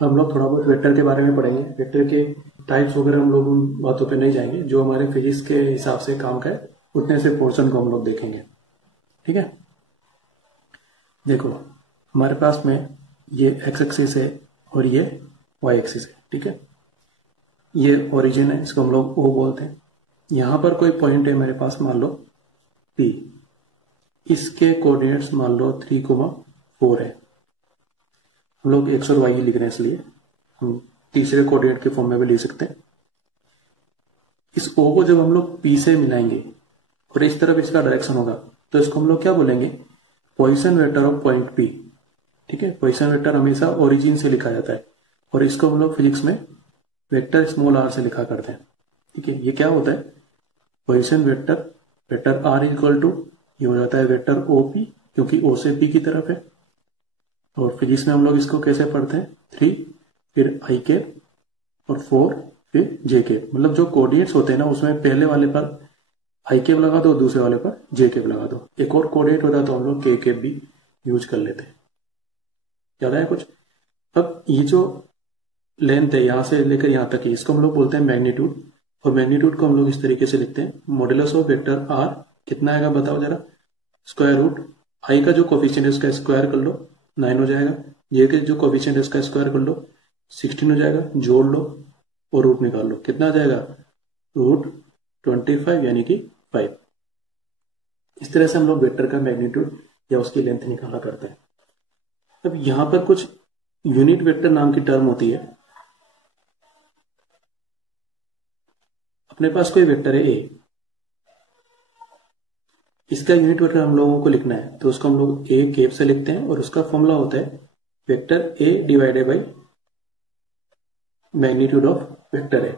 हम लोग थोड़ा बहुत वेक्टर के बारे में पढ़ेंगे। वेक्टर के टाइप्स वगैरह हम लोग उन बातों पे नहीं जाएंगे, जो हमारे फिजिक्स के हिसाब से काम का है उतने से पोर्शन को हम लोग देखेंगे। ठीक है, देखो हमारे पास में ये एक्स एक्सिस है और ये वाई एक्सिस है। ठीक है, ये ओरिजिन है, इसको हम लोग ओ बोलते हैं। यहां पर कोई पॉइंट है मेरे पास, मान लो पी, इसके कोऑर्डिनेट्स मान लो 3,4 है। हम लोग एक्स और वाई लिख रहे हैं, इसलिए हम तीसरे कोऑर्डिनेट के फॉर्म में भी लिख सकते हैं। इस ओ को जब हम लोग पी से मिलाएंगे और इस तरफ इसका डायरेक्शन होगा, तो इसको हम लोग क्या बोलेंगे, position vector of point P. ठीक है, पोजीशन वेक्टर हमेशा ओरिजिन से लिखा जाता है और इसको हम लोग फिजिक्स में वेक्टर स्मॉल आर से लिखा करते हैं। ठीक है, ये क्या होता है, position vector, vector R equal to, ये हो जाता है वेक्टर ओ पी, क्योंकि ओ से पी की तरफ है। और फिजिक्स में हम लोग इसको कैसे पढ़ते हैं, 3 फिर आई कैप और 4 फिर जे कैप। मतलब जो कोऑर्डिनेट्स होते हैं ना, उसमें पहले वाले पर आई कैप लगा दो, दूसरे वाले पर जे कैप लगा दो। एक और कोऑर्डिनेट होता है तो हम लोग के कैप भी यूज कर लेते हैं। याद है कुछ? अब ये जो लेंथ है यहां से लेकर यहां तक है, इसको हम लोग बोलते हैं मैग्नीट्यूड। और मैग्नीट्यूड को हम लोग इस तरीके से लिखते हैं, मॉड्यूलस ऑफ वेक्टर आर कितना आएगा बताओ जरा, स्क्वायर रूट आई का जो कोफिशिएंट है उसका स्क्वायर कर लो 9 हो जाएगा, जे के जो कोफिशिएंट है उसका स्क्वायर कर लो 16 हो जाएगा, जोड़ लो और रूट निकाल लो, कितना आ जाएगा, रूट 25 यानी कि 5। इस तरह से हम लोग वेक्टर का मैग्नीट्यूड या उसकी लेंथ निकाला करते हैं। अब यहां पर कुछ यूनिट वेक्टर नाम की टर्म होती है। अपने पास कोई वेक्टर है ए, इसका यूनिट वेक्टर हम लोगों को लिखना है, तो उसको हम लोग ए कैप से लिखते हैं और उसका फॉर्मूला होता है vector A divided by magnitude of vector है।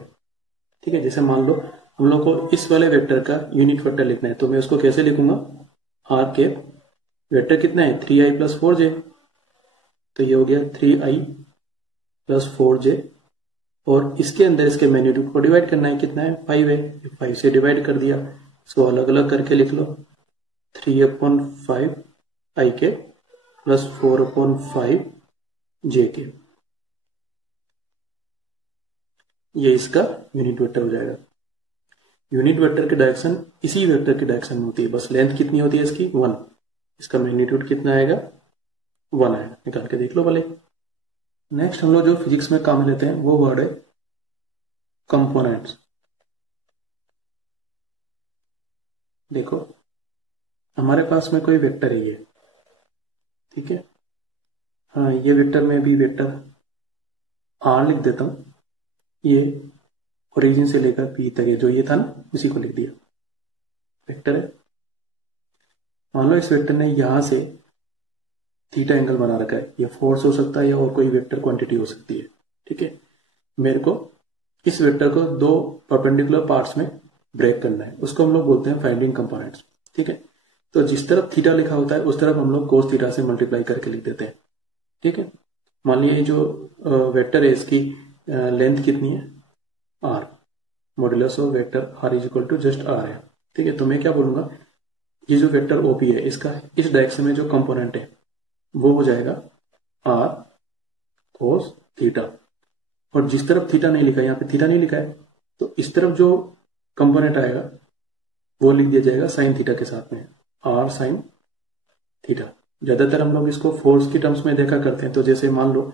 ठीक है, जैसे मान लो हम लोग को इस वाले वेक्टर का यूनिट वेक्टर लिखना है, तो मैं उसको कैसे लिखूंगा, आर कैप, वेक्टर कितना है 3i प्लस 4j, तो ये हो गया 3i प्लस 4j, और इसके अंदर इसके मैग्नीट्यूड को डिवाइड करना है, कितना है 5 है, 5 से डिवाइड कर दिया। इसको अलग अलग करके लिख लो, 3/5 आई के प्लस 4/5 जे के, ये इसका यूनिट वेक्टर हो जाएगा। यूनिट वेक्टर की डायरेक्शन इसी वेक्टर की डायरेक्शन में होती है, बस लेंथ कितनी होती है इसकी 1, इसका मैग्नीट्यूड कितना आएगा 1 आएगा, निकाल के देख लो भले। नेक्स्ट हम लोग जो फिजिक्स में काम लेते हैं वो वर्ड है कंपोनेंट्स। देखो हमारे पास में कोई वेक्टर है ये, ठीक है, हाँ ये वेक्टर में भी वेक्टर आर लिख देता हूं, ये ओरिजिन से लेकर पी तक है, जो ये था ना उसी को लिख दिया, वेक्टर है। मान लो इस वेक्टर ने यहां से थीटा एंगल बना रखा है, ये फोर्स हो सकता है या और कोई वेक्टर क्वांटिटी हो सकती है। ठीक है, मेरे को इस वेक्टर को 2 परपेंडिकुलर पार्ट्स में ब्रेक करना है, उसको हम लोग बोलते हैं फाइंडिंग कंपोनेंट्स। ठीक है, तो जिस तरफ थीटा लिखा होता है उस तरफ हम लोग कोस थीटा से मल्टीप्लाई करके लिख देते हैं। ठीक है, मान लीजिए जो वेक्टर है इसकी लेंथ कितनी है R, modulus of vector R is equal to just R है। ठीक है, तो मैं क्या बोलूंगा, ये जो वेक्टर ओपी है इसका इस डायरेक्शन में जो कंपोनेंट है वो हो जाएगा आर कोस थीटा, और जिस तरफ थीटा नहीं लिखा है, यहाँ पे थीटा नहीं लिखा है, तो इस तरफ जो कंपोनेंट आएगा वो लिख दिया जाएगा साइन थीटा के साथ में, आर साइन थीटा। ज्यादातर हम लोग इसको फोर्स की टर्म्स में देखा करते हैं, तो जैसे मान लो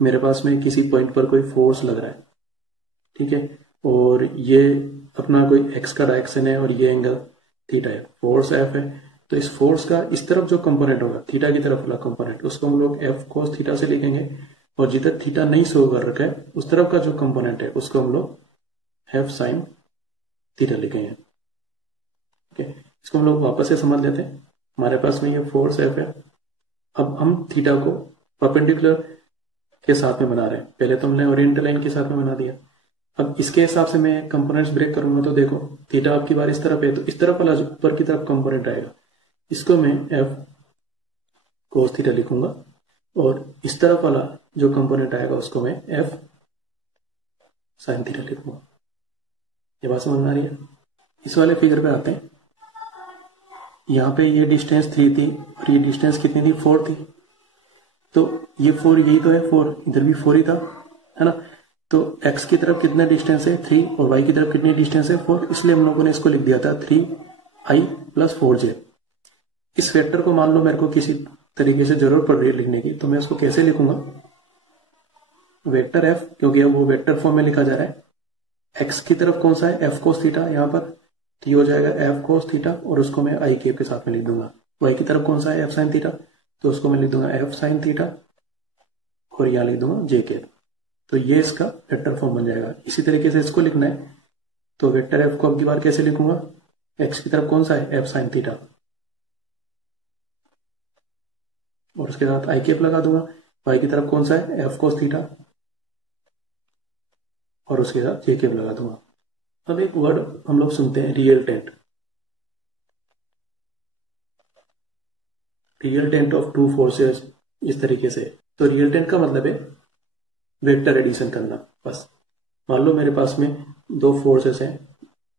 मेरे पास में किसी पॉइंट पर कोई फोर्स लग रहा है, ठीक है, और ये अपना कोई एक्स का डायरेक्शन है और ये एंगल थीटा है, फोर्स एफ है, तो इस फोर्स का इस तरफ जो कंपोनेंट होगा थीटा की तरफ वाला कंपोनेंट, उसको हम लोग एफ कोस थीटा से लिखेंगे, और जिधर थीटा नहीं शो कर रखा है उस तरफ का जो कंपोनेंट है उसको हम लोग एफ साइन थीटा लिखेंगे। ठीक है, इसको हम लोग वापस से समझ लेते हैं। हमारे पास में ये फोर्स एफ है, अब हम थीटा को परपेंडिकुलर के साथ में बना रहे हैं, पहले तो हमने ओरिएंटल लाइन के साथ में बना दिया। अब इसके हिसाब से मैं कंपोनेंट्स ब्रेक करूंगा, तो देखो थीटा आपकी बार इस तरफ है, तो इस तरफ वाला जो ऊपर की तरफ कंपोनेंट आएगा इसको मैं एफ कोस थीटा लिखूंगा, और इस तरफ वाला जो कंपोनेंट आएगा उसको मैं एफ साइन थीटा लिखूंगा। ये बात समझ में आ रही है? इस वाले फिगर पे आते हैं, यहाँ पे ये डिस्टेंस 3 थी और ये डिस्टेंस कितनी थी 4 थी, तो ये 4 यही तो है, 4 इधर भी 4 ही था, है ना। तो x की तरफ कितना डिस्टेंस है 3 और y की तरफ कितनी डिस्टेंस है 4, इसलिए हम लोगों ने इसको लिख दिया था 3i + 4j। इस वेक्टर को मान लो मेरे को किसी तरीके से जरूरत पड़ रही है लिखने की, तो मैं इसको कैसे लिखूंगा, वेक्टर f, क्योंकि अब वो वेक्टर फॉर्म में लिखा जा रहा है। x की तरफ कौन सा है f cos थीटा, यहाँ पर तो ये हो जाएगा f cos थीटा और उसको मैं i के साथ में लिख दूंगा। y की तरफ कौन सा है f sin थीटा, तो उसको मैं लिख दूंगा f sin थीटा और यहाँ लिख दूंगा j के। तो ये इसका वेक्टर फॉर्म बन जाएगा। इसी तरीके से इसको लिखना है, तो वेक्टर f को अब की बार कैसे लिखूंगा, x की तरफ कौन सा है f sin थीटा और उसके साथ i कैप लगा दूंगा। y की तरफ कौन सा है f cos थीटा और उसके साथ j कैप लगा दूंगा। अब एक वर्ड हम लोग सुनते हैं resultant, resultant of two forces, इस तरीके से। तो रिजल्टेंट का मतलब है वेक्टर एडिशन करना, बस। मान लो मेरे पास में दो फोर्सेस हैं,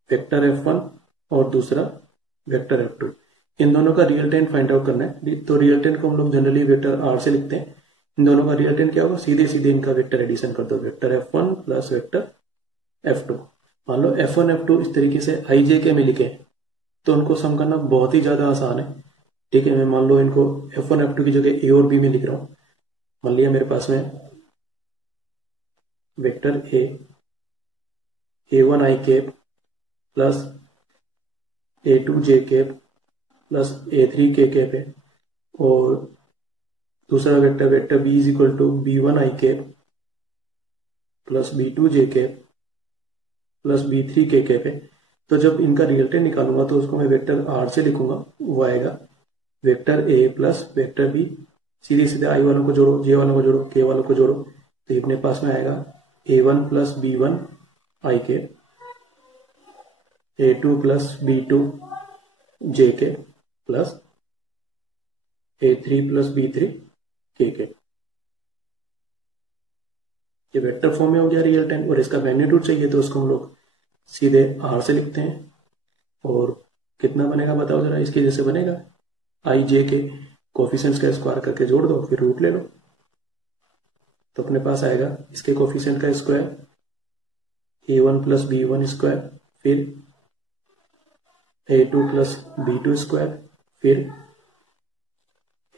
वेक्टर F1 और दूसरा वेक्टर F2। इन दोनों का रिजल्टेंट फाइंड आउट करना है। तो रिजल्टेंट को हम लोग जनरली वेक्टर R से लिखते हैं। इन दोनों का रिजल्टेंट क्या होगा, सीधे सीधे इनका वेक्टर एडिशन कर दो, vector F1 plus vector F2। मान लो F1 F2 इस तरीके से IJ के में लिखे तो उनको सम करना बहुत ही ज्यादा आसान है। ठीक है, मैं मान लो इनको F1 F2 की जगह A और B में लिख रहा हूं। मान लिया मेरे पास में vector A1 I cap plus A2 J cap plus A3 K cap है और दूसरा vector B is equal to B1 I cap plus B2 J cap plus B3 K cap है। तो जब इनका रिजल्टेंट निकालूंगा तो उसको मैं वेक्टर R से लिखूंगा, वो आएगा vector A plus vector B। सीधे सीधे I वालों को जोड़ो, J वालों को जोड़ो, K वालों को जोड़ो, तो अपने पास में आएगा A1 plus B1 I cap, A2 plus B2 J cap plus A3 plus B3 K cap. ये वेक्टर फॉर्म में हो गया रिजल्टेंट। और इसका मैग्नीट्यूड चाहिए तो उसको हम लोग सीधे R से लिखते हैं। और कितना बनेगा बताओ जरा, इसके जैसे बनेगा, आई जे के कोफिशिएंट्स का स्क्वायर करके जोड़ दो, फिर रूट ले लो, तो अपने पास आएगा इसके कोफिशिएंट का square A1 plus B1 square, फिर A2 प्लस B2 स्क्वायर, फिर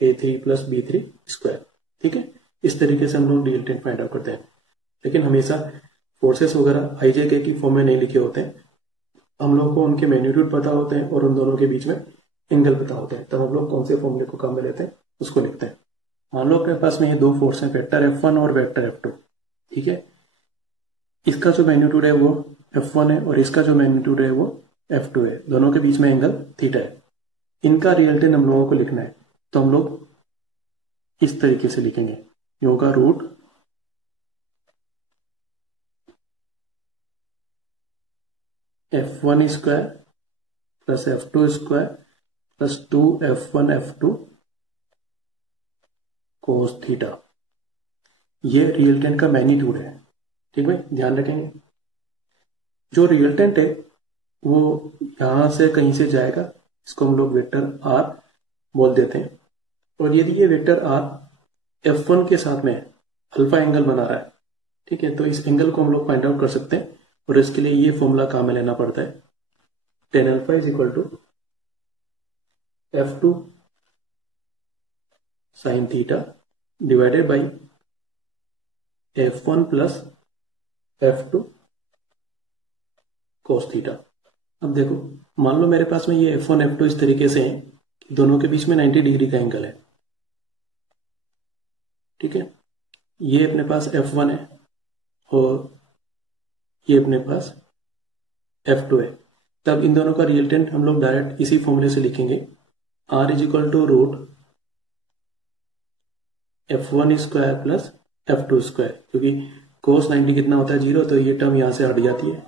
A3 प्लस B3 स्क्वायर। ठीक है, इस तरीके से हम लोग रिजल्टेंट फाइंड आउट करते हैं। लेकिन हमेशा फोर्सेस वगैरह आई जे के की फॉर्म में नहीं लिखे होते हैं, हम लोग को उनके मैग्नीट्यूड पता होते हैं और उन दोनों के बीच में एंगल पता होते हैं, तब हम लोग कौन से फॉर्मूले को काम में लेते हैं उसको लिखते हैं। मान लो अपने पास में ये दो फोर्स हैं, वेक्टर F1 और वेक्टर F2। ठीक है, इसका जो मैग्नीट्यूड है वो F1 है और इसका जो मैग्नीट्यूड है वो F2 है, दोनों के बीच में एंगल थीटा है। इनका रिजल्टेंट हम लोगों को लिखना है, तो हम लोग इस तरीके से लिखेंगे, यो का root F1 square plus F2 square plus 2F1 F2 cos theta. ये रिजल्टेंट का मैग्नीट्यूड है। ठीक है, ध्यान रखेंगे जो रिजल्टेंट है वो यहां से कहीं से जाएगा, इसको हम लोग वेक्टर R बोल देते हैं। और यदि ये वेक्टर R F1 के साथ में अल्फा एंगल बना रहा है, ठीक है, तो इस एंगल को हम लोग फाइंड आउट कर सकते हैं। और इसके लिए ये फॉर्मूला काम में लेना पड़ता है, tan alpha is equal to F2 sine theta divided by F1 plus F2 cos theta. अब देखो, मान लो मेरे पास में ये F1 F2 इस तरीके से हैं, दोनों के बीच में 90 डिग्री का एंगल है। ठीक है, ये अपने पास F1 है और ये अपने पास F2 है। तब इन दोनों का रिजल्टेंट हम लोग डायरेक्ट इसी फॉर्मूले से लिखेंगे, R is equal to root F1 square plus F2 square, क्योंकि कोस 90 कितना होता है 0, तो ये टर्म यहां से हट जाती है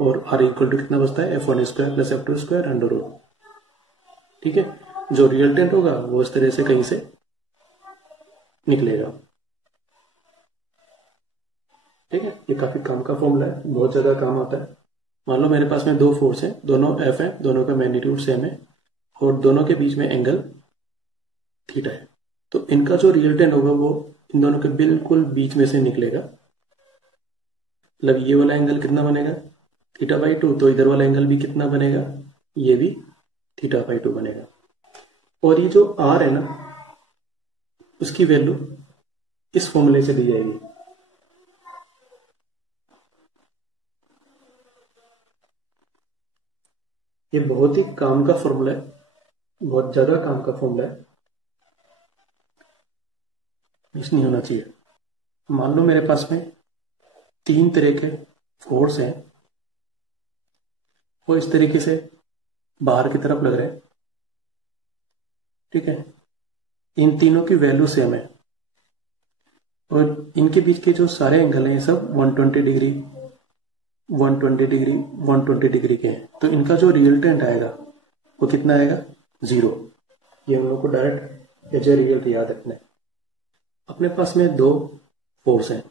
और R इक्वल टू कितना बचता है F1 square plus F2 square under root. ठीक है, जो रिजल्टेंट होगा वो इस तरह से कहीं से निकलेगा। ठीक है, ये काफी काम का फॉर्मूला है, बहुत ज्यादा काम आता है। मान लो मेरे पास में दो फोर्स हैं, दोनों F है, दोनों का मैग्नीट्यूड सेम है और दोनों के बीच में एंगल थीटा है। तो इनका जो रिजल्टेंट होगा वो इन दोनों के बिल्कुल बीच में से निकलेगा। मतलब ये वाला एंगल कितना बनेगा, θ/2, तो इधर वाला एंगल भी कितना बनेगा, ये भी θ/2 बनेगा। और ये जो r है ना, उसकी वैल्यू इस फॉर्मूले से दी जाएगी। ये बहुत ही काम का फॉर्मूला है, बहुत ज्यादा काम का फॉर्मूला है, मिस नहीं होना चाहिए। मान लो मेरे पास में 3 तरह के फोर्स हैं, वो इस तरीके से बाहर की तरफ लग रहे हैं, ठीक है। इन तीनों की वैल्यू सेम है और इनके बीच के जो सारे एंगल हैं ये सब 120 डिग्री 120 डिग्री 120 डिग्री के हैं। तो इनका जो रिजल्टेंट आएगा वो कितना आएगा, 0। ये हम लोग को डायरेक्ट एज ए रिजल्ट याद रखना है। अपने पास में 2 फोर्स हैं,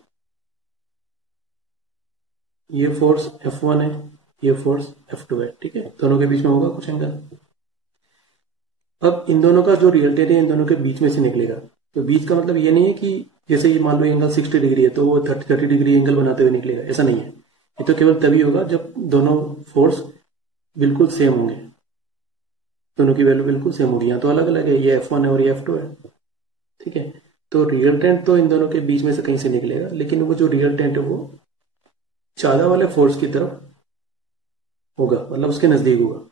ये फोर्स F1 है, ये फोर्स F2 है, ठीक है। दोनों के बीच में होगा कुछ एंगल। अब इन दोनों का जो रिजल्टेंट है इन दोनों के बीच में से निकलेगा। तो बीच का मतलब ये नहीं है कि जैसे ये मान लो एंगल 60 डिग्री है तो वो 30 डिग्री एंगल बनाते हुए निकलेगा, ऐसा नहीं है। ये तो केवल तभी होगा जब दोनों फोर्स बिल्कुल सेम होंगे, दोनों की वैल्यू बिल्कुल सेम होगी। यहाँ तो अलग अलग है, ये F1 है और ये F2 है, ठीक है। तो रिजल्टेंट तो इन दोनों के बीच में से कहीं से निकलेगा, लेकिन वो जो रिजल्टेंट है वो ज्यादा वाले फोर्स की तरफ होगा, मतलब उसके नजदीक होगा।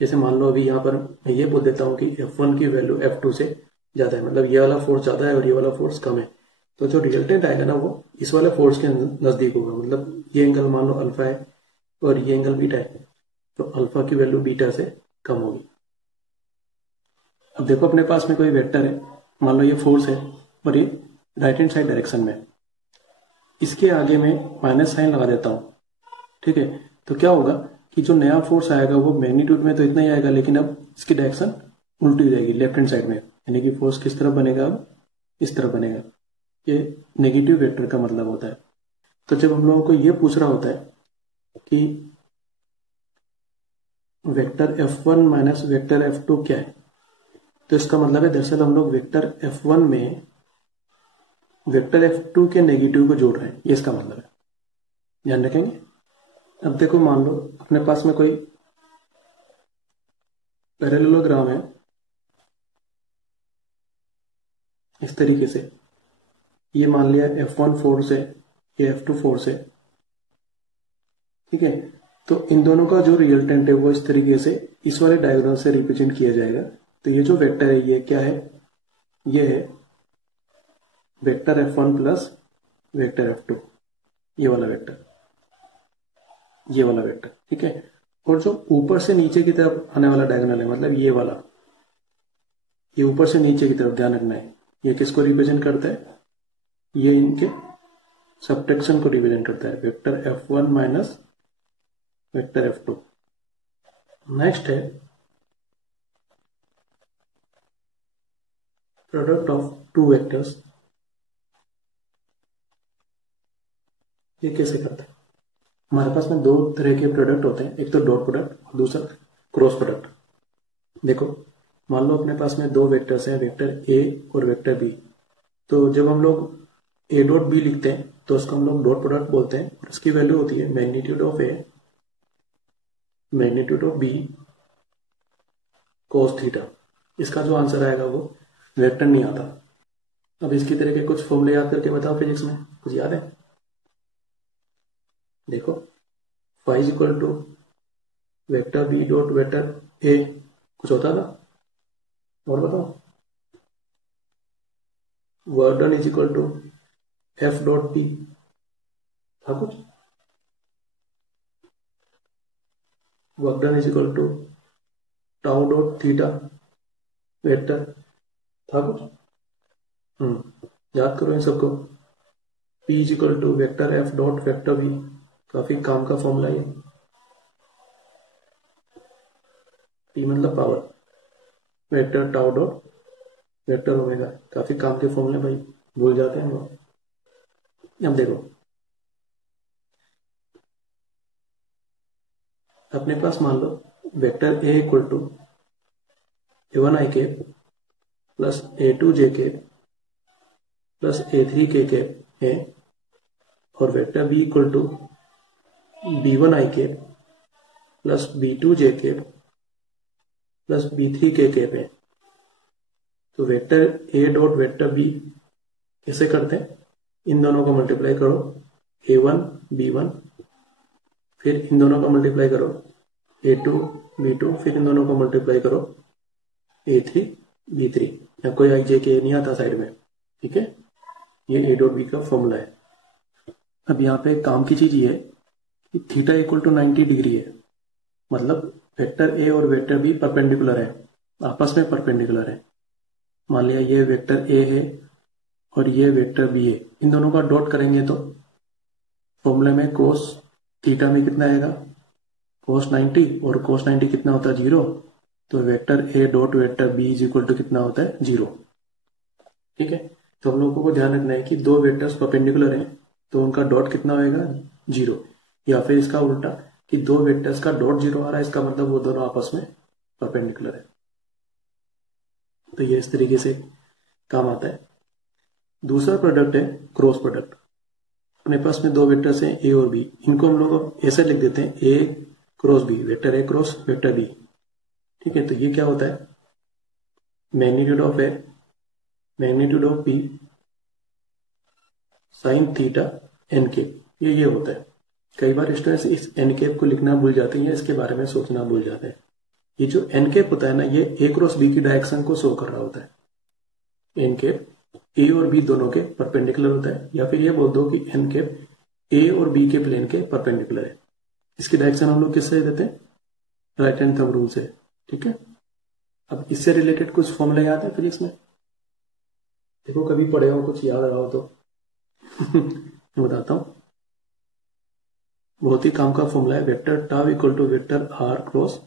जैसे मान लो अभी यहाँ पर मैं ये बोल देता हूँ कि F1 की वैल्यू F2 से ज्यादा है, मतलब ये वाला फोर्स ज्यादा है और ये वाला फोर्स कम है, तो जो रिजल्टेंट आएगा ना वो इस वाले फोर्स के नजदीक होगा। मतलब ये एंगल मान लो अल्फा है और ये एंगल बीटा है, तो अल्फा की वैल्यू बीटा से कम होगी। अब देखो अपने पास में कोई वेक्टर है, मान लो ये फोर्स है और ये राइट हैंड साइड डायरेक्शन में, इसके आगे में माइनस साइन लगा देता हूं, ठीक है। तो क्या होगा कि जो नया फोर्स आएगा वो मैग्नीट्यूड में तो इतना ही आएगा, लेकिन अब इसकी डायरेक्शन उल्टी हो जाएगी लेफ्ट हैंड साइड में, यानी कि फोर्स किस तरफ बनेगा, अब इस तरफ बनेगा। ये नेगेटिव वेक्टर का मतलब होता है। तो जब हम लोगों को ये पूछ रहा होता है कि vector F1 minus vector F2 क्या है, तो इसका मतलब है दरअसल हम लोग वेक्टर F1 में वेक्टर F2 के नेगेटिव को जोड़ रहे हैं, ये इसका मतलब है, ध्यान रखेंगे। अब देखो मान लो अपने पास में कोई पैरेललोग्राम है इस तरीके से, ये मान लिया F1 फोर्स है, ये F2 फोर्स है, ठीक है। तो इन दोनों का जो रिजल्टेंट है वो इस तरीके से इस वाले डायग्राम से रिप्रेजेंट किया जाएगा। तो ये जो वेक्टर है ये क्या है, ये है vector F1 plus vector F2, ये वाला वेक्टर, ये वाला वेक्टर, ठीक है। और जो ऊपर से नीचे की तरफ आने वाला डायगोनल है, मतलब ये वाला, ये ऊपर से नीचे की तरफ ध्यान रखना है, ये किसको रिप्रेजेंट करता है, ये इनके सब्ट्रैक्शन को रिप्रेजेंट करता है, vector F1 minus vector F2। Next है प्रोडक्ट ऑफ 2 वेक्टर्स। ये कैसे करते हैं, हमारे पास में 2 तरह के प्रोडक्ट होते हैं, एक तो डॉट प्रोडक्ट और दूसरा क्रॉस प्रोडक्ट। देखो मान लो अपने पास में 2 वेक्टर्स हैं, वेक्टर ए और वेक्टर बी। तो जब हम लोग ए डॉट बी लिखते हैं तो उसको हम लोग डॉट प्रोडक्ट बोलते हैं, और उसकी वैल्यू होती है magnitude of A magnitude of B cos theta. इसका जो आंसर आएगा वो वेक्टर नहीं आता। अब इसकी तरह के कुछ फॉर्मूले याद करके बताओ, फिजिक्स में कुछ याद है? देखो phi is equal to vector B dot vector A, कुछ होता था और बताओ? Work done is equal to F dot P, था कुछ? Work done is equal to tau dot theta vector, था कुछ? याद करो इन सबको। P is equal to vector F dot vector B, काफी काम का फॉर्मूला है। P मतलब power, vector tau dot vector omega, काफी काम के फॉर्मूले भाई, भूल जाते हैं लोग। अब देखो अपने पास मान लो vector A equal to A1 i cap plus A2 J cap plus A3 K cap है, और vector B equal to B1 I cap plus B2 J cap plus B3 K cap है। तो vector A dot vector B कैसे करते हैं, इन दोनों को multiply करो A1 B1, फिर इन दोनों को मल्टीप्लाई करो A2 B2, फिर इन दोनों को मल्टीप्लाई करो A3 B3। यहाँ कोई आई जे के नहीं आता साइड में, ठीक है। ये A डॉट B का फॉर्मूला है। अब यहाँ पे काम की चीज ये है कि थीटा इक्वल टू 90 डिग्री है, मतलब वेक्टर A और वेक्टर B परपेंडिकुलर है, आपस में परपेंडिकुलर है। मान लिया ये वेक्टर A है और ये वेक्टर B है, इन दोनों का डॉट करेंगे तो फॉर्मूले में कोस थीटा में कितना आएगा, कोस 90, और कोस 90 कितना होता है 0, तो vector A dot vector B is equal to कितना होता है 0, ठीक है। तो हम लोगों को ध्यान रखना है कि दो वेक्टर्स परपेंडिकुलर हैं तो उनका डॉट कितना होएगा 0, या फिर इसका उल्टा कि दो वेक्टर्स का डॉट 0 आ रहा है, इसका मतलब वो दोनों आपस में परपेंडिकुलर है। तो ये इस तरीके से काम आता है। दूसरा प्रोडक्ट है क्रॉस प्रोडक्ट। अपने पास में दो वेक्टर्स हैं A और B, इनको हम लोग ऐसे लिख देते हैं A cross B, vector A cross vector B, ठीक है। तो ये क्या होता है, magnitude of A magnitude of B sine theta N cap, ये होता है। कई बार स्टूडेंट्स इस एन कैप को लिखना भूल जाते हैं या इसके बारे में सोचना भूल जाते हैं। ये जो एन कैप होता है ना, ये A क्रॉस B की डायरेक्शन को शो कर रहा होता है। एन कैप A और B दोनों के परपेंडिकुलर होता है, या फिर ये बोल दो कि एन कैप A और B के प्लेन के परपेंडिकुलर है। इसकी डायरेक्शन हम लोग किससे देते हैं, राइट हैंड थंब रूल से, ठीक है। अब इससे रिलेटेड कुछ फॉर्मूला याद है फिजिक्स में, देखो कभी पढ़े हो, कुछ याद रहा हो तो मैं बताता हूं। बहुत ही काम का फॉर्मूला है, vector tau equal to vector R cross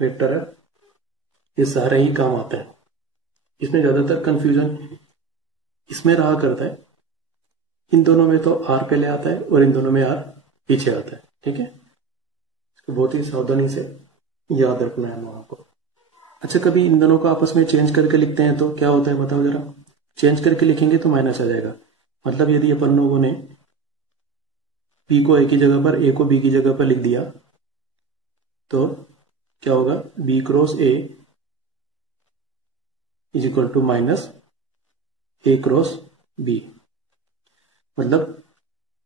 vector R, ये सारे ही काम आता है। इसमें ज्यादातर कंफ्यूजन इसमें रहा करता है, इन दोनों में तो R पहले आता है और इन दोनों में R पीछे आता है, ठीक है। इसको बहुत ही सावधानी से याद रखना है वहां को। अच्छा, कभी इन दोनों को आपस में चेंज करके लिखते हैं तो क्या होता है बताओ जरा। चेंज करके लिखेंगे तो माइनस आ जाएगा, मतलब यदि अपन लोगों ने P को A की जगह पर, A को B की जगह पर लिख दिया तो क्या होगा, B cross A is equal to minus A cross B, मतलब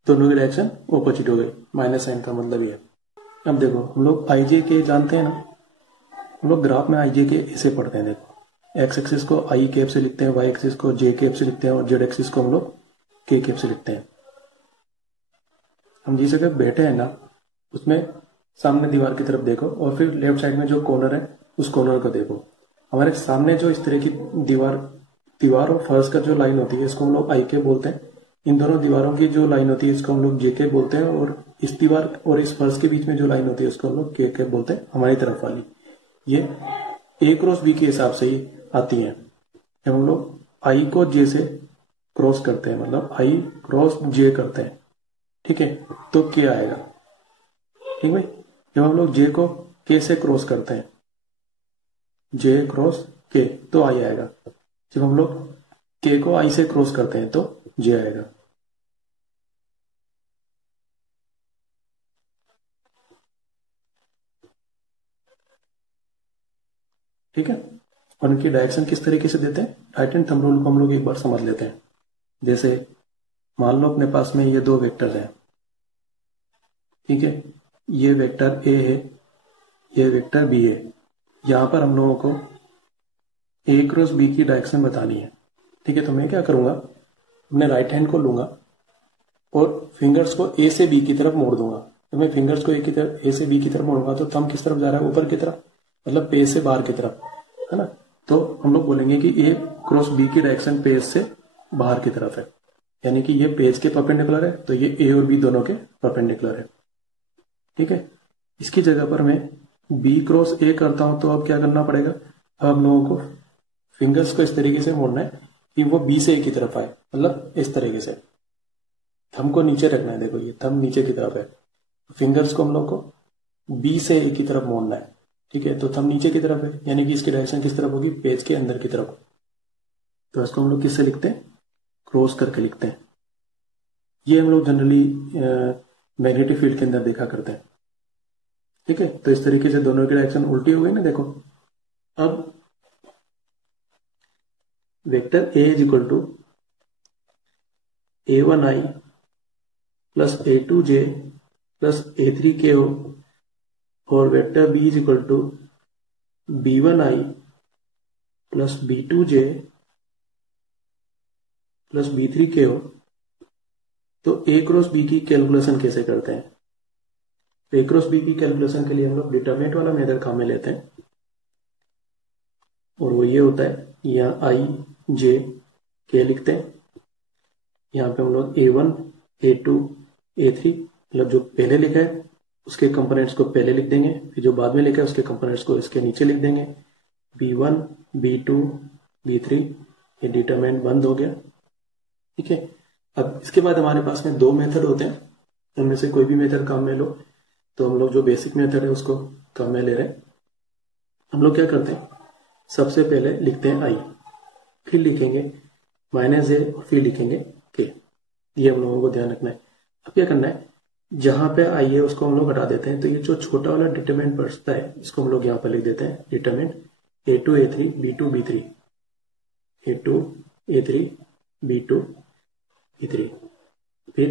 दोनों की डायरेक्शन ऑपोजिट हो गई, माइनस साइन का मतलब ये। अब देखो हम लोग आई जे के जानते हैं ना, हम लोग ग्राफ में आई जे के ऐसे पढ़ते हैं। देखो एक्स एक्सिस को आई कैप से लिखते हैं, वाई एक्सिस को जे कैप से लिखते हैं, और जेड एक्सिस को हम लोग के कैप से लिखते हैं। हम जिस जगह बैठे हैं ना, उसमें सामने दीवार की तरफ देखो, और फिर लेफ्ट साइड में जो कॉर्नर है उस कॉर्नर को देखो। हमारे सामने जो इस तरह की दीवार और फर्श का जो लाइन होती है, इसको हम लोग आई कैप बोलते हैं। इन दोनों दीवारों की जो लाइन होती है इसको हम लोग जे कैप बोलते हैं, और इस दीवार और इस फर्श के बीच में जो लाइन होती है उसको हम लोग के कैप बोलते हैं, हमारी तरफ वाली। ये A क्रॉस B के हिसाब से ही आती है। जब हम लोग I को J से क्रॉस करते हैं, मतलब I क्रॉस J करते हैं, ठीक है, तो K आएगा, ठीक भाई। जब हम लोग J को K से क्रॉस करते हैं, J क्रॉस K, तो I आएगा। जब हम लोग K को I से क्रॉस करते हैं तो J आएगा। ठीक है, और उनकी डायरेक्शन किस तरीके से देते हैं, राइट हैंड थंब रूल को हम लोग एक बार समझ लेते हैं। जैसे मान लो अपने पास में ये दो वेक्टर हैं, ठीक है, ये वेक्टर A है, ये वेक्टर B है। यहां पर हम लोगों को A क्रॉस B की डायरेक्शन बतानी है, ठीक है। तो मैं क्या करूंगा, अपने राइट हैंड को लूंगा और फिंगर्स को A से B की तरफ मोड़ दूंगा। तो मैं फिंगर्स को A से B की तरफ मोड़ूंगा तो थंब किस तरफ जा रहा है, ऊपर की तरफ, मतलब पेज से बाहर की तरफ, है ना। तो हम लोग बोलेंगे कि A क्रॉस B की डायरेक्शन पेज से बाहर की तरफ है, यानी कि ये पेज के परपेंडिकुलर है, तो ये A और B दोनों के परपेंडिकुलर है, ठीक है। इसकी जगह पर मैं B क्रॉस A करता हूं तो अब क्या करना पड़ेगा, अब हम लोगों को फिंगर्स को इस तरीके से मोड़ना है कि वो B से A की तरफ आए, मतलब इस तरीके से। थंब को नीचे रखना है, देखो ये थंब नीचे की तरफ है, फिंगर्स को हम लोग को B से A की तरफ मोड़ना है, ठीक है, तो थंब नीचे की तरफ है, यानी कि इसकी डायरेक्शन किस तरफ होगी, पेज के अंदर की तरफ। तो इसको हम लोग किससे लिखते हैं, क्रॉस करके लिखते हैं। ये हम लोग जनरली मैग्नेटिक फील्ड के अंदर देखा करते हैं। ठीक है, तो इस तरीके से दोनों की डायरेक्शन उल्टी हो गई ना, देखो। अब vector A is equal to a1i plus a2j plus a3k हो, और vector B is equal to b1i plus b2j plus b3k हो। तो a क्रॉस b की कैलकुलेशन कैसे करते हैं, a क्रॉस b की कैलकुलेशन के लिए हम लोग डिटरमिनेंट वाला मेथड काम में लेते हैं, और वो ये होता है, यहाँ i j k लिखते हैं। यहाँ पे हम लोग a1 a2 a3 मतलब जो पहले लिखा है उसके कंपोनेंट्स को पहले लिख देंगे, फिर जो बाद में लिखा है उसके कंपोनेंट्स को इसके नीचे लिख देंगे। b1 b2 b3, ये डिटरमिनेंट बंद हो गया। ठीक है, अब इसके बाद हमारे पास में दो मेथड होते हैं, उनमें से कोई भी मेथड काम में लो। तो हम लोग जो बेसिक मेथड है उसको काम में ले रहे हैं। हम लोग क्या करते हैं, सबसे पहले लिखते हैं i, फिर लिखेंगे -a और फिर लिखेंगे k। ये हम लोगों को ध्यान रखना है। अब क्या करना है, जहां पे i है उसको हम लोग हटा देते हैं, तो ये जो छोटा वाला डिटरमिनेंट बचता है इसको हम लोग यहाँ पर लिख देते हैं, determinant a2 a3 b2 b3, a2 a3 b2 b3, फिर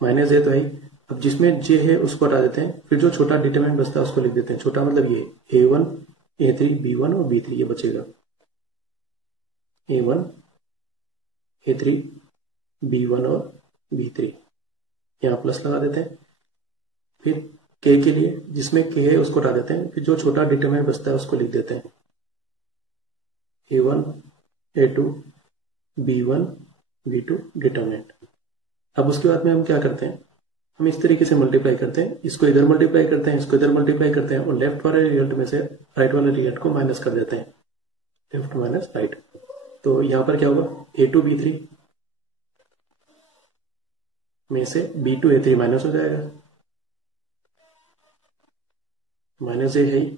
-a तो है। अब जिसमें j है उसको हटा देते हैं, फिर जो छोटा डिटरमिनेंट बचता है उसको लिख देते हैं, छोटा मतलब ये a1 a3 b1 और b3, ये बचेगा a1 a3 b1 और b3, यहाँ प्लस लगा देते हैं। फिर k के लिए जिसमें k है उसको हटा देते हैं, फिर जो छोटा डिटरमिनेंट बचता है उसको लिख देते हैं a1 a2 b1 b2 determinant. अब उसके बाद में हम क्या करते हैं, हम इस तरीके से मल्टीप्लाई करते हैं, इसको इधर मल्टीप्लाई करते हैं, इसको इधर मल्टीप्लाई करते हैं, और लेफ्ट वाले रिजल्ट में से राइट वाले रिजल्ट को माइनस कर देते हैं, लेफ्ट माइनस राइट। तो यहां पर क्या होगा, a2 b3 में से b2 a3 माइनस हो जाएगा, माइनस a है ही।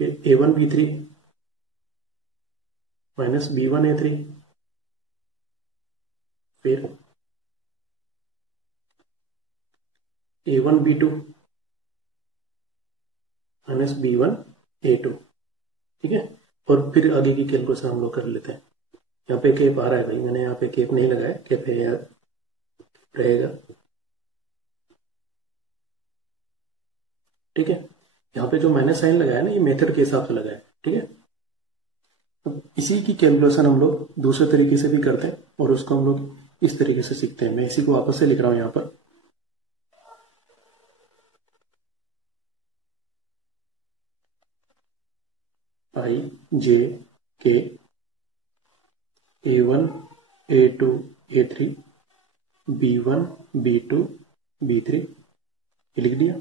फिर a1 b3 minus b1 a3, फिर a1 b2 minus b1 a2। ठीक है, और फिर आगे की कैलकुलेशन हम लोग कर लेते हैं। यहाँ पे केप आ रहा है भाई, मैंने यहाँ पे केप नहीं लगाया, केप है यार, रहेगा। ठीक है, यहाँ पे जो माइनस साइन लगाया ना, ये मेथड के हिसाब से लगाया। ठीक है, अब इसी की कैलकुलेशन हम लोग दूसरे तरीके से भी करते हैं, और उसको हम लोग इस तरीके से सीखते हैं। मैं इसी को वापस से लिख रहा हूं यहाँ पर, i j k a1 a2 a3 b1 b2 b3, ये लिख दिया।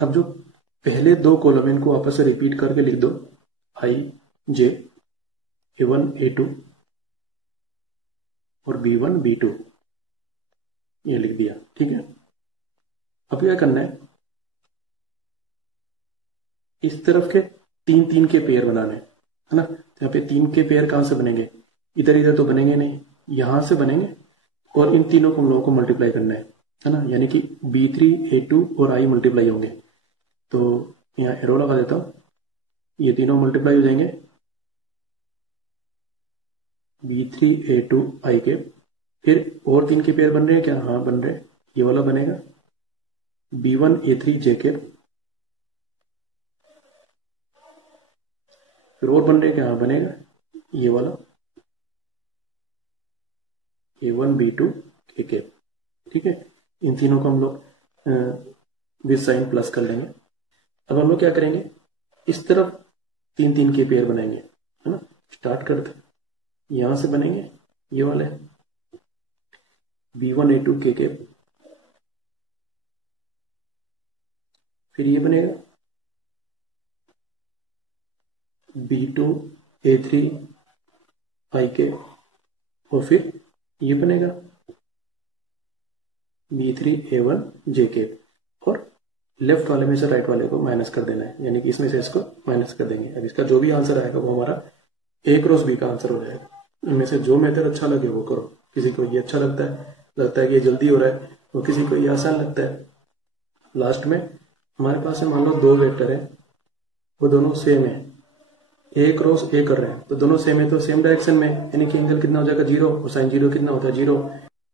अब जो पहले दो कॉलम इनको वापस से रिपीट करके लिख दो, i j a1 a2 और b1 b2, ये लिख दिया। ठीक है, अब क्या करना है, इस तरफ के तीन तीन के पेयर बनाने है ना। तो यहाँ पे तीन के पेयर कहां से बनेंगे, इधर इधर तो बनेंगे नहीं, यहां से बनेंगे, और इन तीनों को हम लोगों को मल्टीप्लाई करना है ना, यानी कि b3 a2 और i मल्टीप्लाई होंगे। तो यहाँ एरो लगा देता हूं, ये तीनों मल्टीप्लाई हो जाएंगे b3 a2 i के। फिर और तीन के पेयर बन रहे हैं क्या, हाँ बन रहे हैं, ये वाला बनेगा b1 a3 j के। फिर और बन रहे हैं क्या, हाँ बनेगा ये वाला a1 b2 k के। ठीक है, इन तीनों को हम लोग विद साइन प्लस कर लेंगे। अब हम लोग क्या करेंगे, इस तरफ तीन तीन के पेयर बनाएंगे, है ना। स्टार्ट करते हैं, यहां से बनेंगे ये वाले b1 a2 k, फिर ये बनेगा b2 a3 i के, और फिर ये बनेगा b3 a1 j के, और लेफ्ट वाले में से राइट वाले को माइनस कर देना है, यानी कि इसमें से इसको माइनस कर देंगे। अब इसका जो भी आंसर आएगा वो हमारा ए क्रॉस बी का आंसर हो जाएगा। इनमें से जो मेथड अच्छा लगे वो करो। किसी को ये अच्छा लगता है कि ये जल्दी हो रहा है, और किसी को ये आसान लगता है। लास्ट में हमारे पास है, मान लो दो वेक्टर है, वो दोनों सेम है, ए क्रॉस ए कर रहे हैं, तो दोनों सेम है तो सेम डायरेक्शन में, यानी कि एंगल कितना हो जाएगा 0, और साइन 0 कितना होता है 0।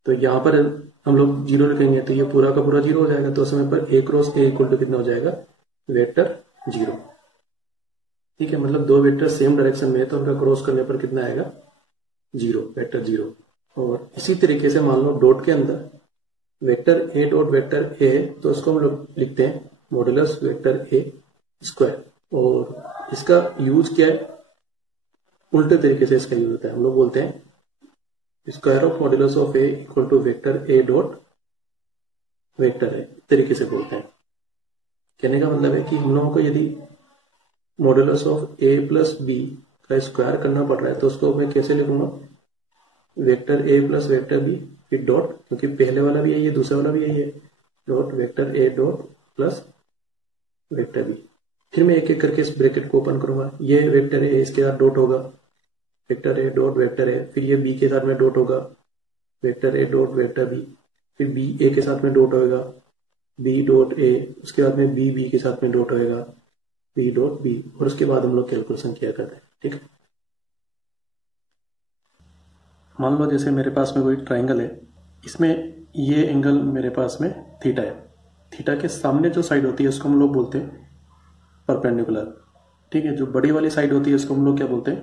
तो यहाँ पर हम लोग 0 लिखेंगे तो ये पूरा का पूरा 0 हो जाएगा। तो उस समय पर ए क्रॉस ए इक्वल टू कितना हो जाएगा, वेक्टर 0। ठीक है, मतलब दो वेक्टर सेम डायरेक्शन में है तो उनका क्रॉस करने पर कितना आएगा 0, वेक्टर 0। और इसी तरीके से मान लो डॉट के अंदर वेक्टर ए डॉट वेक्टर ए है, तो उसको हम लोग लिखते हैं मॉडुलस वेक्टर ए स्क्वायर। और इसका यूज क्या है, उल्टे तरीके से इसका यूज होता है। हम लोग बोलते हैं square of modulus of A equal to vector A dot vector A, तरीके से बोलते हैं। कहने का मतलब है कि हम लोगों को यदि modulus of A plus B का स्क्वायर करना पड़ रहा है तो उसको मैं कैसे लिखूंगा, vector A plus vector B, फिर डॉट, क्योंकि पहले वाला भी यही है दूसरा वाला भी यही है, dot vector A dot plus vector B. फिर मैं एक एक करके इस ब्रैकेट को ओपन करूंगा। ये वेक्टर ए, इसके साथ डॉट होगा, vector A dot vector A, फिर ये बी के साथ में डॉट होगा, vector A dot vector B, फिर बी ए के साथ में डॉट होगा, बी डॉट ए, उसके बाद में बी बी के साथ में डॉट होगा, बी डॉट बी, और उसके बाद हम लोग कैलकुलेशन किया करते हैं। ठीक है, मान लो जैसे मेरे पास में कोई ट्राइंगल है, इसमें ये एंगल मेरे पास में थीटा है। थीटा के सामने जो साइड होती है उसको हम लोग बोलते हैं परपेंडिकुलर। ठीक है, जो बड़ी वाली साइड होती है उसको हम लोग क्या बोलते हैं,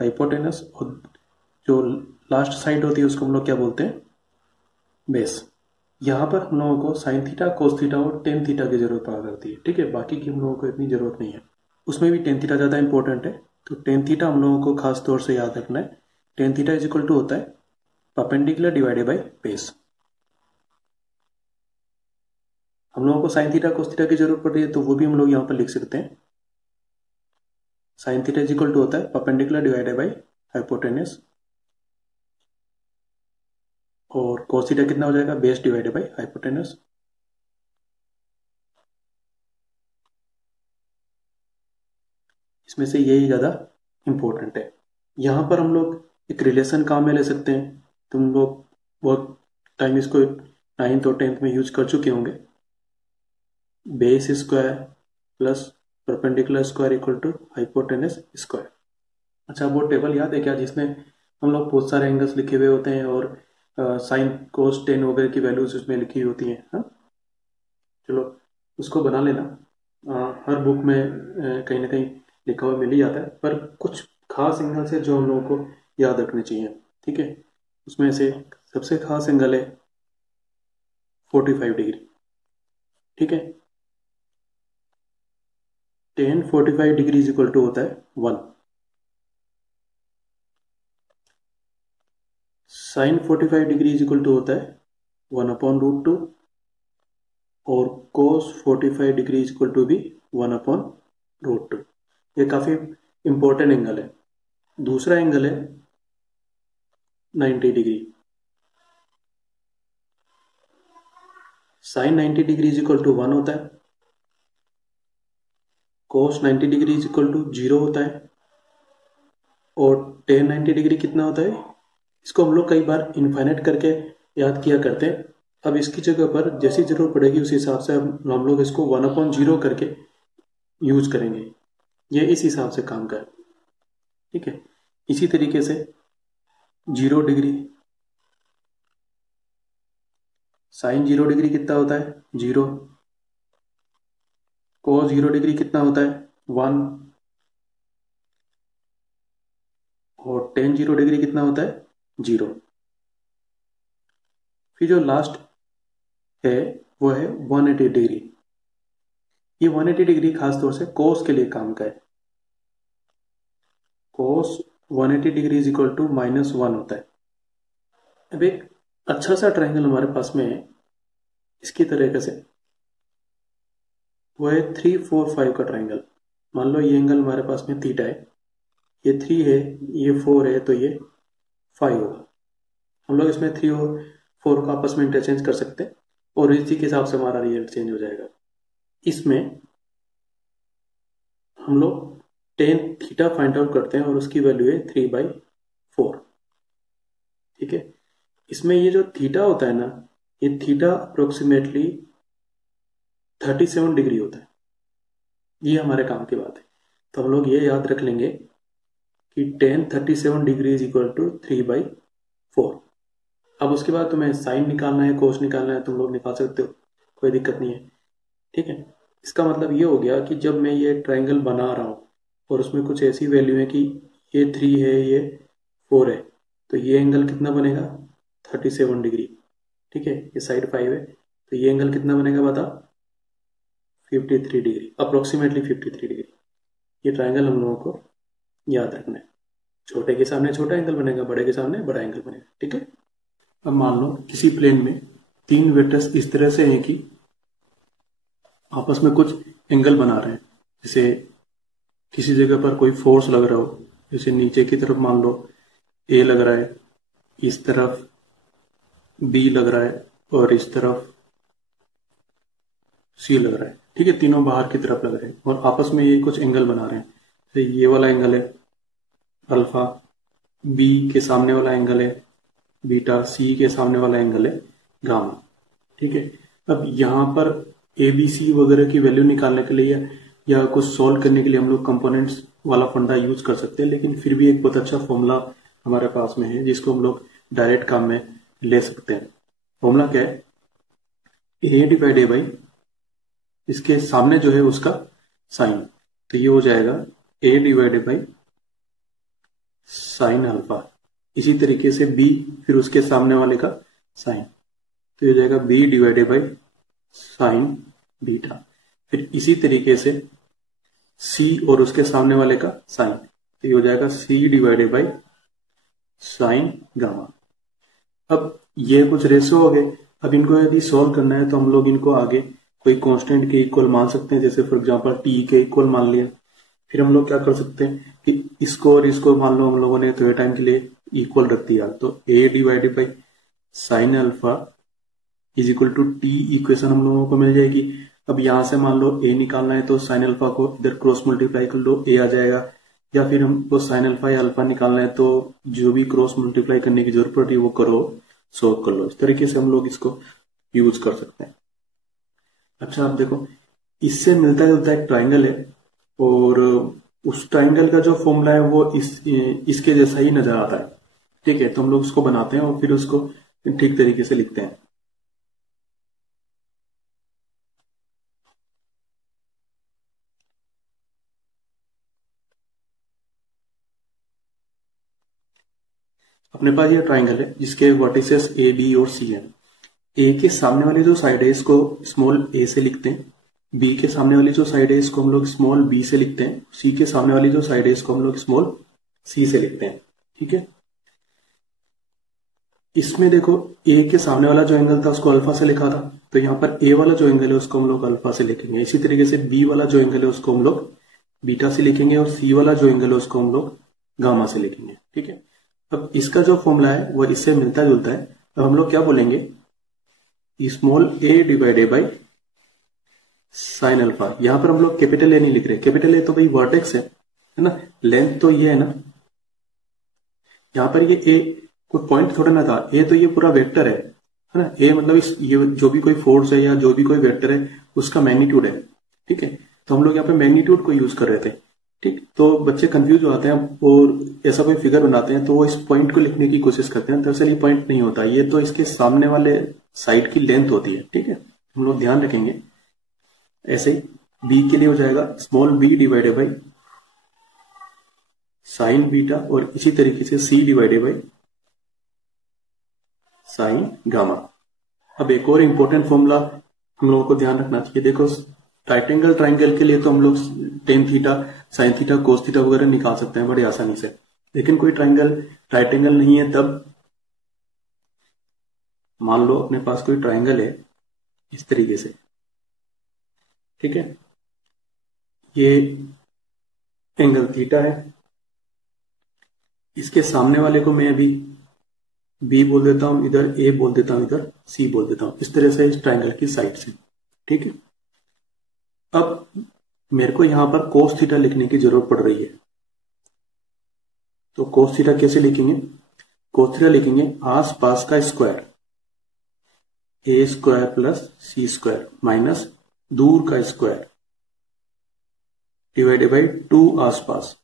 हाइपोटेनस, और जो लास्ट साइड होती है उसको हम लोग क्या बोलते हैं, बेस। यहाँ पर हम लोगों को साइन थीटा, कोस थीटा और टेन थीटा की जरूरत पड़ा करती है। ठीक है, बाकी की हम लोगों को इतनी जरूरत नहीं है। उसमें भी टेन थीटा ज़्यादा इंपॉर्टेंट है, तो टेन थीटा हम लोगों को खास तौर से याद रखना है। Tan theta is equal to होता है परपेंडिकुलर डिवाइडेड बाई बेस। हम लोगों को साइन थीटा कोस थीटा की जरूरत पड़ रही है तो वो भी हम लोग यहाँ पर लिख सकते हैं। Sine theta is equal to होता है परपेंडिकुलर डिवाइडेड बाई हाइपोटेनस, और कोस थीटा कितना हो जाएगा, बेस डिवाइडेड बाई हाइपोटेनस। इसमें से यही ज़्यादा इंपॉर्टेंट है। यहाँ पर हम लोग एक रिलेशन काम में ले सकते हैं। तुम लोग बहुत टाइम इसको 9th और 10th में यूज कर चुके होंगे। Base square plus perpendicular square equal to hypotenuse square. अच्छा, वो टेबल याद है क्या जिसमें हम लोग बहुत सारे एंगल्स लिखे हुए होते हैं और साइन कोस टेन वगैरह की वैल्यूज उसमें लिखी होती हैं। हाँ, चलो उसको बना लेना। हर बुक में कहीं ना कहीं लिखा हुआ मिल ही जाता है, पर कुछ खास एंगल्स है जो हम लोगों को याद रखने चाहिए। ठीक है, उसमें से सबसे खास एंगल है 45 डिग्री। ठीक है, tan 45 degree is equal to होता है 1। Sine 45 degree is equal to होता है 1/√2, और cos 45 degree is equal to भी 1/√2। ये काफी इंपॉर्टेंट एंगल है। दूसरा एंगल है 90 degree. Sine 90 degree is equal to 1 होता है, cos 90 degree is equal to 0 होता है, और टेन 90 डिग्री कितना होता है, इसको हम लोग कई बार इनफाइनाइट करके याद किया करते हैं। अब इसकी जगह पर जैसी जरूरत पड़ेगी उस हिसाब से हम लोग इसको 1/0 करके यूज करेंगे। ये इस हिसाब से काम कर। ठीक है, इसी तरीके से 0 डिग्री, साइन 0 डिग्री कितना होता है 0, कोस 0 डिग्री कितना होता है 1, और टेन 0 डिग्री कितना होता है 0। फिर जो लास्ट है वो है 180 डिग्री। ये 180 डिग्री खास तौर से कोस के लिए काम का है। कोस 180 डिग्री इज इक्वल टू -1 होता है। अब एक अच्छा सा ट्रायंगल हमारे पास में है इसकी तरीके से, वो है 3 4 5 का ट्रायंगल। मान लो ये एंगल हमारे पास में थीटा है, ये 3 है, ये 4 है, तो ये 5 होगा। हम लोग इसमें 3 और 4 को आपस में इंटरचेंज कर सकते हैं और इसी के हिसाब से हमारा रिजल्ट चेंज हो जाएगा। इसमें हम लोग टेन थीटा फाइंड आउट करते हैं और उसकी वैल्यू है 3/4। ठीक है, इसमें ये जो थीटा होता है ना, ये थीटा अप्रोक्सीमेटली 37 डिग्री होता है। ये हमारे काम की बात है, तो हम लोग ये याद रख लेंगे कि tan 37 degree is equal to 3/4। अब उसके बाद तुम्हें साइन निकालना है, कोस निकालना है, तुम लोग निकाल सकते हो, कोई दिक्कत नहीं है। ठीक है, इसका मतलब ये हो गया कि जब मैं ये ट्राइंगल बना रहा हूँ और उसमें कुछ ऐसी वैल्यू है कि ये 3 है, ये 4 है, तो ये एंगल कितना बनेगा 37 डिग्री। ठीक है, ये साइड 5 है, तो ये एंगल कितना बनेगा बता 53 डिग्री, अप्रोक्सीमेटली 53 डिग्री। ये ट्राइंगल हम लोगों को याद रखना है। छोटे के सामने छोटा एंगल बनेगा, बड़े के सामने बड़ा एंगल बनेगा। ठीक है, अब मान लो किसी प्लेन में 3 वेक्टर्स इस तरह से हैं कि आपस में कुछ एंगल बना रहे हैं। जैसे किसी जगह पर कोई फोर्स लग रहा हो, जैसे नीचे की तरफ मान लो ए लग रहा है, इस तरफ बी लग रहा है और इस तरफ सी लग रहा है। ठीक है, तीनों बाहर की तरफ लग रहे हैं और आपस में ये कुछ एंगल बना रहे हैं। जैसे ये वाला एंगल है अल्फा, बी के सामने वाला एंगल है बीटा, सी के सामने वाला एंगल है गामा। ठीक है, अब यहाँ पर ए बी सी वगैरह की वैल्यू निकालने के लिए या कुछ सॉल्व करने के लिए हम लोग कंपोनेंट्स वाला फंडा यूज कर सकते हैं, लेकिन फिर भी एक बहुत अच्छा फॉर्मूला हमारे पास में है जिसको हम लोग डायरेक्ट काम में ले सकते हैं। फॉर्मूला क्या है, ए डिवाइडेड बाई इसके सामने जो है उसका साइन, तो ये हो जाएगा ए डिवाइडेड बाई साइन अल्फा। इसी तरीके से बी, फिर उसके सामने वाले का साइन, तो ये हो जाएगा B divided by sine beta. फिर इसी तरीके से सी और उसके सामने वाले का साइन, तो ये हो जाएगा C divided by sine gamma. अब ये कुछ रेशो हो गए। अब इनको यदि सॉल्व करना है तो हम लोग इनको आगे कोई कांस्टेंट के इक्वल मान सकते हैं, जैसे फॉर एग्जांपल टी के इक्वल मान लिया। फिर हम लोग क्या कर सकते हैं कि इसको और इसको मान लो हम लोगों ने थोड़े टाइम के लिए इक्वल रख दिया, तो A divided by sine alpha is equal to T equation हम लोगों को मिल जाएगी। अब यहां से मान लो ए निकालना है तो साइन अल्फा को इधर क्रॉस मल्टीप्लाई कर लो, ए आ जाएगा। या फिर हमको साइन अल्फा या अल्फा निकालना है तो जो भी क्रॉस मल्टीप्लाई करने की जरूरत पड़ती है वो करो, सॉल्व कर लो। इस तरीके से हम लोग इसको यूज कर सकते हैं। अच्छा, आप देखो इससे मिलता जुलता एक ट्राइंगल है और उस ट्राइंगल का जो फॉर्मूला है वो इसके जैसा ही नजर आता है। ठीक है, तो हम लोग उसको बनाते हैं और फिर उसको ठीक तरीके से लिखते हैं। अपने पास ये ट्राइंगल है जिसके वर्टिसेस ए बी और सी है। ए के सामने वाली जो साइड है इसको स्मॉल ए से लिखते हैं, बी के सामने वाली जो साइड है इसको हम लोग स्मॉल बी से लिखते हैं, सी के सामने वाली जो साइड है इसको हम लोग स्मॉल सी से लिखते हैं। ठीक है, इसमें देखो ए के सामने वाला जो एंगल था उसको अल्फा से लिखा था, तो यहाँ पर ए वाला जो एंगल है उसको हम लोग अल्फा से लिखेंगे। इसी तरीके से बी वाला जो एंगल है उसको हम लोग बीटा से लिखेंगे और सी वाला जो एंगल है उसको हम लोग गामा से लिखेंगे। ठीक है, अब इसका जो फॉर्मूला है वो इससे मिलता जुलता है। अब हम लोग क्या बोलेंगे, small A divided by sine alpha. यहां पर हम लोग कैपिटल ए नहीं लिख रहे, कैपिटल ए तो भाई वर्टेक्स है ना, लेंथ तो ये है ना, यहाँ पर ये ए कोई पॉइंट थोड़ा ना था, ए तो ये पूरा वेक्टर है ना। ए मतलब ये जो भी कोई फोर्स है या जो भी कोई वेक्टर है उसका मैग्नीट्यूड है। ठीक है, तो हम लोग यहाँ पे मैग्नीट्यूड को यूज कर रहे थे। ठीक, तो बच्चे कंफ्यूज हो जाते हैं और ऐसा कोई फिगर बनाते हैं तो वो इस पॉइंट को लिखने की कोशिश करते हैं, दरअसल ये पॉइंट नहीं होता, ये तो इसके सामने वाले साइड की लेंथ होती है। ठीक है, हम लोग ध्यान रखेंगे। ऐसे बी के लिए हो जाएगा small B divided by sine beta और इसी तरीके से C divided by sine gamma. अब एक और इंपॉर्टेंट फॉर्मूला हम लोगों को ध्यान रखना चाहिए। देखो राइट एंगल ट्राइंगल के लिए तो हम लोग tan theta, sine theta, cos theta वगैरह निकाल सकते हैं बड़ी आसानी से, लेकिन कोई ट्राइंगल राइट एंगल नहीं है तब मान लो अपने पास कोई ट्राइंगल है इस तरीके से। ठीक है, ये एंगल थीटा है, इसके सामने वाले को मैं अभी बी बोल देता हूं, इधर ए बोल देता हूं, इधर सी बोल देता हूं, इस तरह से इस ट्राइंगल की साइड से। ठीक है, अब मेरे को यहां पर cos थीटा लिखने की जरूरत पड़ रही है, तो cos थीटा कैसे लिखेंगे? cos थीटा लिखेंगे आसपास का square, a square plus C square minus दूर का स्क्वायर डिवाइडेड बाई 2 आसपास।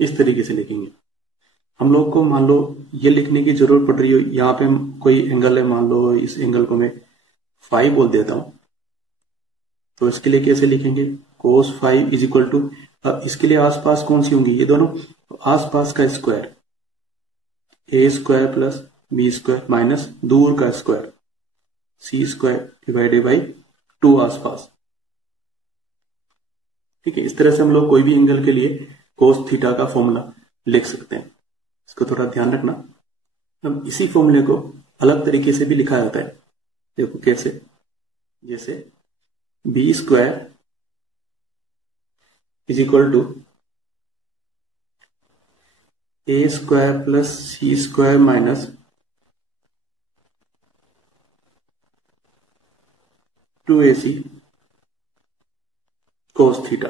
इस तरीके से लिखेंगे। हम लोग को मान लो ये लिखने की जरूरत पड़ रही हो, यहां पे कोई एंगल है, मान लो इस एंगल को मैं फाई बोल देता हूं, तो इसके लिए कैसे लिखेंगे? cos five is equal to, अब इसके लिए आसपास कौन सी होंगी? ये दोनों, तो आसपास का square a square plus B square minus दूर का square C square divided by 2 आसपास। ठीक है, इस तरह से हम लोग कोई भी एंगल के लिए cos थीटा का फॉर्मूला लिख सकते हैं, इसको थोड़ा ध्यान रखना। अब इसी फॉर्मूले को अलग तरीके से भी लिखा जाता है, देखो कैसे, जैसे B square is equal to A square plus C square minus 2ac cos theta.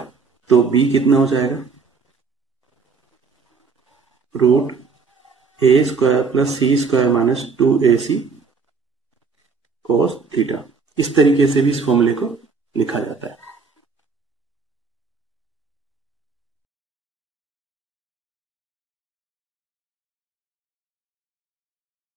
तो b कितना हो जाएगा? Root A square plus C square minus 2ac cos theta. इस तरीके से भी इस फॉर्मूले को लिखा जाता है।